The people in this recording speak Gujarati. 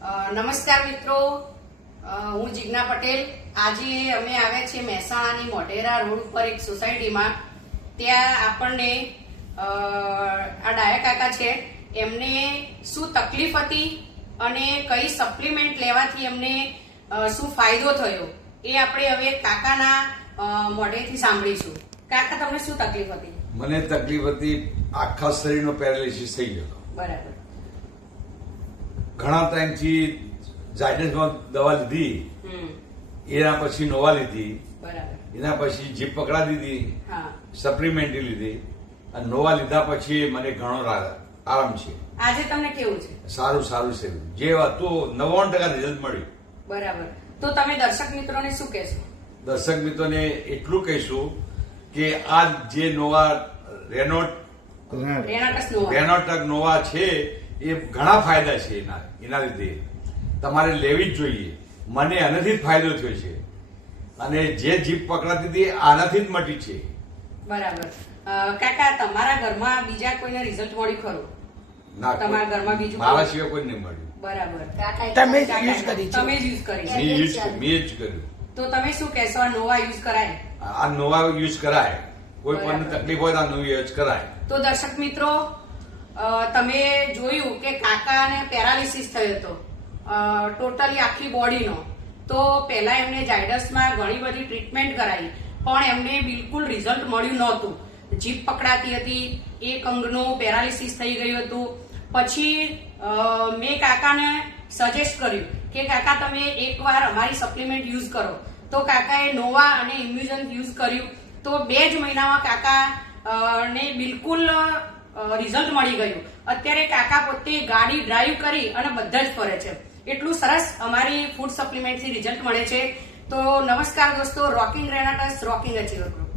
નમસ્કાર મિત્રો, હું જીજ્ઞા પટેલ. આજે અમે આવ્યા છીએ મહેસાણાની મોઢેરા રોડ ઉપર એક સોસાયટીમાં. ત્યાં આપણને આ ડાયા કાકા છે, એમને શું તકલીફ હતી અને કઈ સપ્લિમેન્ટ લેવાથી એમને શું ફાયદો થયો એ આપણે હવે કાકાના મોઢેથી સાંભળીશું. કાકા, તમને શું તકલીફ હતી? મને તકલીફ હતી, આખા શરીરનો પેરાલિસિસ થઈ ગયો. બરાબર. ઘણા ટાઈમથી ઝાયડસમાં દવા લીધી, એના પછી નોવા લીધી, બરાબર. એના પછી જીભ પકડા દીધી, હા. સપ્લિમેન્ટરી લીધી અને નોવા લીધા પછી મને ઘણો આરામ છે. આજે તમને કેવું છે? સારું છે. જે હતું 99% રિઝલ્ટ મળ્યું. બરાબર. તો તમે દર્શક મિત્રોને શું કહેશો? દર્શક મિત્રોને એટલું કહીશું કે આ જે નોવા રેનોટક નોવા છે એ ઘણા ફાયદા છે. એના લીધે તમારે લેવી જ જોઈએ. મને આનાથી જ ફાયદો થયો છે અને જે જીભ પકડાતી હતી આનાથી જ મટી છે. બરાબર. કાકા, તમારા ઘરમાં બીજા કોઈને રિઝલ્ટ મળ્યું ખરું? ના, તમારા ઘરમાં બીજું મારા સિવાય કોઈ નહીં મળ્યું. બરાબર. તમે જ યુઝ કરી છે. તમે જ યુઝ કરી છે. મેં જ કર્યું. તો તમે શું કહેશો? આ નોવા યુઝ કરાય? આ નોવા યુઝ કરાય. કોઈ પણ તકલીફ હોય તો આ નોવા યુઝ કરાય. તો દર્શક મિત્રો, તમે જોયું કે કાકાને પેરાલિસિસ થયો હતો ટોટલી આખી બોડીનો. તો પહેલા એમને ઝાયડસમાં ઘણી બધી ટ્રીટમેન્ટ કરાવી, પણ એમને બિલકુલ રિઝલ્ટ મળ્યું નહોતું. જીભ પકડાતી હતી, એક અંગનું પેરાલિસિસ થઈ ગયું હતું. પછી મેં કાકાને સજેસ્ટ કર્યું કે કાકા, તમે એકવાર અમારી સપ્લિમેન્ટ યુઝ કરો. તો કાકાએ નોવા અને ઇમ્યુઝન યુઝ કર્યું. તો 2 જ મહિનામાં કાકા ને બિલકુલ રિઝલ્ટ મળી ગયું. અત્યારે કાકા પોતે ગાડી ડ્રાઈવ કરી અને બધા જ ફરે છે. એટલું સરસ અમારી ફૂડ સપ્લિમેન્ટથી રિઝલ્ટ મળે છે. તો નમસ્કાર દોસ્તો, રોકિંગ રેનાટસ, રોકિંગ અચીવર ગ્રુપ.